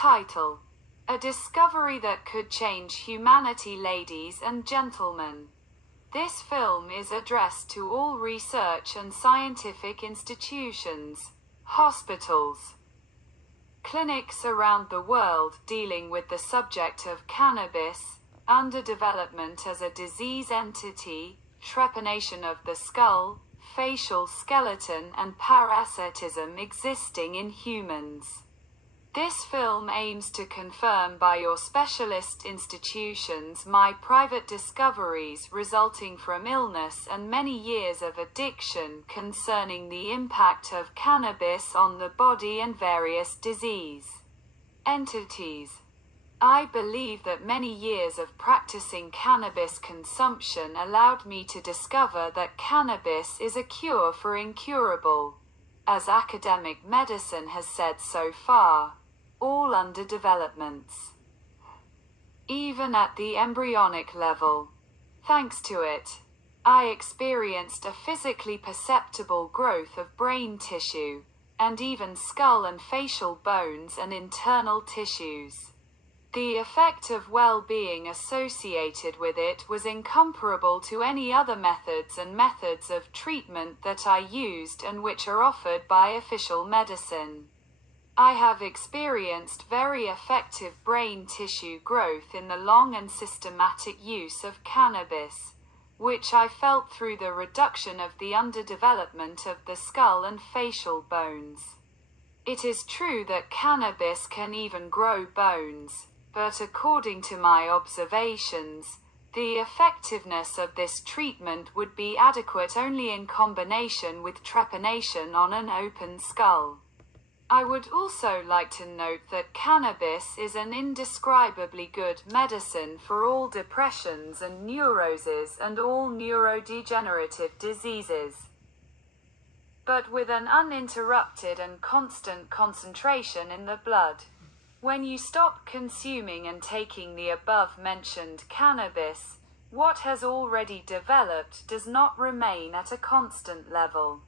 Title: A Discovery That Could Change Humanity. Ladies and gentlemen, this film is addressed to all research and scientific institutions, hospitals, clinics around the world dealing with the subject of cannabis, underdevelopment as a disease entity, trepanation of the skull, facial skeleton, and parasitism existing in humans. This film aims to confirm by your specialist institutions my private discoveries resulting from illness and many years of addiction concerning the impact of cannabis on the body and various disease entities. I believe that many years of practicing cannabis consumption allowed me to discover that cannabis is a cure for incurable, as academic medicine has said so far, all underdevelopments. Even at the embryonic level. Thanks to it, I experienced a physically perceptible growth of brain tissue, and even skull and facial bones and internal tissues. The effect of well-being associated with it was incomparable to any other methods of treatment that I used and which are offered by official medicine. I have experienced very effective brain tissue growth in the long and systematic use of cannabis, which I felt through the reduction of the underdevelopment of the skull and facial bones. It is true that cannabis can even grow bones, but according to my observations, the effectiveness of this treatment would be adequate only in combination with trepanation on an open skull. I would also like to note that cannabis is an indescribably good medicine for all depressions and neuroses and all neurodegenerative diseases. But with an uninterrupted and constant concentration in the blood. When you stop consuming and taking the above-mentioned cannabis, what has already developed does not remain at a constant level.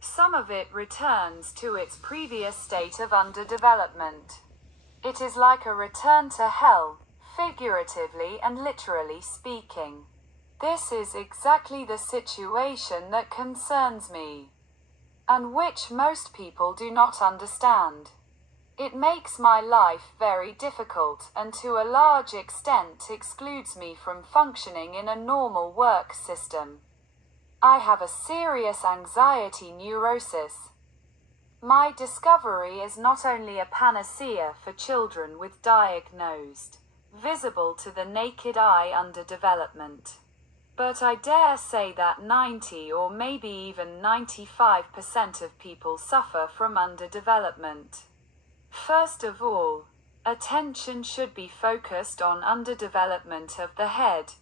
Some of it returns to its previous state of underdevelopment. It is like a return to hell, figuratively and literally speaking. This is exactly the situation that concerns me, and which most people do not understand. It makes my life very difficult and to a large extent excludes me from functioning in a normal work system. I have a serious anxiety neurosis. My discovery is not only a panacea for children with diagnosed, visible to the naked eye underdevelopment, but I dare say that 90 or maybe even 95% of people suffer from underdevelopment. First of all, attention should be focused on underdevelopment of the head.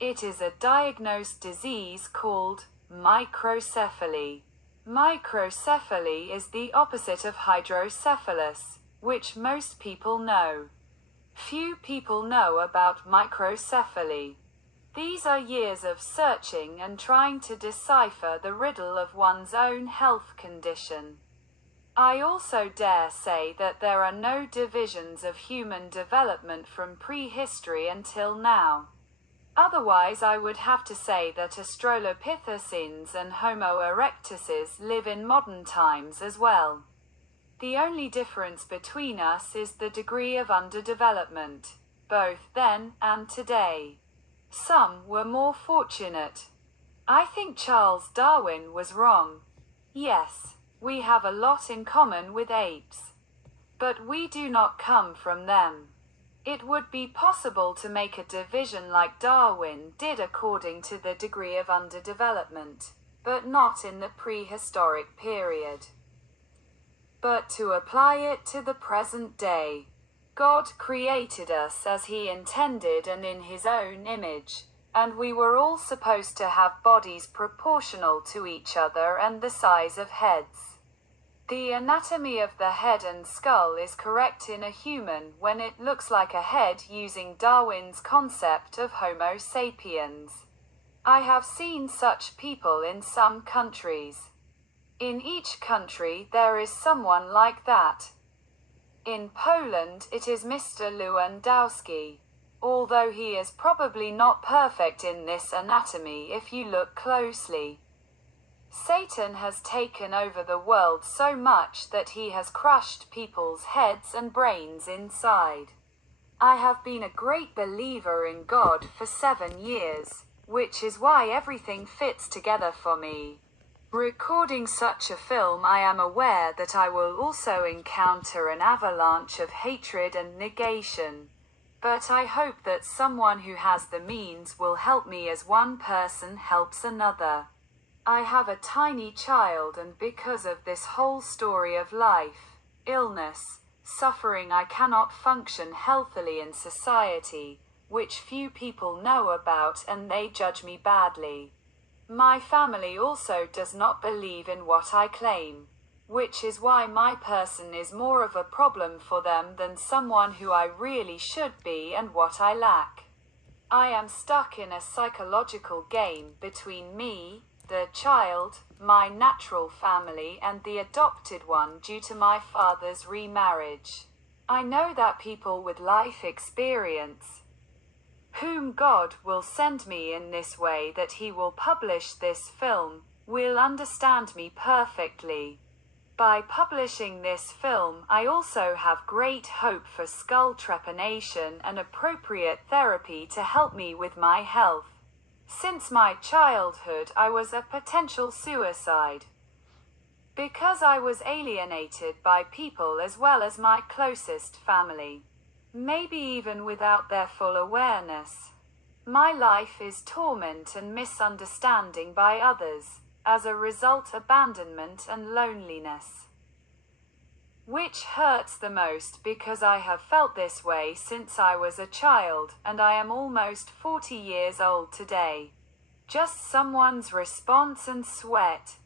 It is a diagnosed disease called microcephaly. Microcephaly is the opposite of hydrocephalus, which most people know. Few people know about microcephaly. These are years of searching and trying to decipher the riddle of one's own health condition. I also dare say that there are no divisions of human development from prehistory until now. Otherwise I would have to say that Australopithecines and Homo erectuses live in modern times as well. The only difference between us is the degree of underdevelopment, both then and today. Some were more fortunate. I think Charles Darwin was wrong. Yes, we have a lot in common with apes, but we do not come from them. It would be possible to make a division like Darwin did according to the degree of underdevelopment, but not in the prehistoric period. But to apply it to the present day, God created us as He intended and in His own image, and we were all supposed to have bodies proportional to each other and the size of heads. The anatomy of the head and skull is correct in a human when it looks like a head using Darwin's concept of Homo sapiens. I have seen such people in some countries. In each country there is someone like that. In Poland, it is Mr. Lewandowski. Although he is probably not perfect in this anatomy if you look closely. Satan has taken over the world so much that he has crushed people's heads and brains inside. I have been a great believer in God for 7 years, which is why everything fits together for me. Recording such a film, I am aware that I will also encounter an avalanche of hatred and negation. But I hope that someone who has the means will help me as one person helps another. I have a tiny child, and because of this whole story of life, illness, suffering, I cannot function healthily in society, which few people know about, and they judge me badly. My family also does not believe in what I claim, which is why my person is more of a problem for them than someone who I really should be and what I lack. I am stuck in a psychological game between me, the child, my natural family, and the adopted one due to my father's remarriage. I know that people with life experience, whom God will send me in this way that he will publish this film, will understand me perfectly. By publishing this film, I also have great hope for skull trepanation and appropriate therapy to help me with my health. Since my childhood, I was a potential suicide. Because I was alienated by people as well as my closest family. Maybe even without their full awareness. My life is torment and misunderstanding by others, as a result abandonment and loneliness. Which hurts the most because I have felt this way since I was a child, and I am almost 40 years old today. Just someone's response and sweat,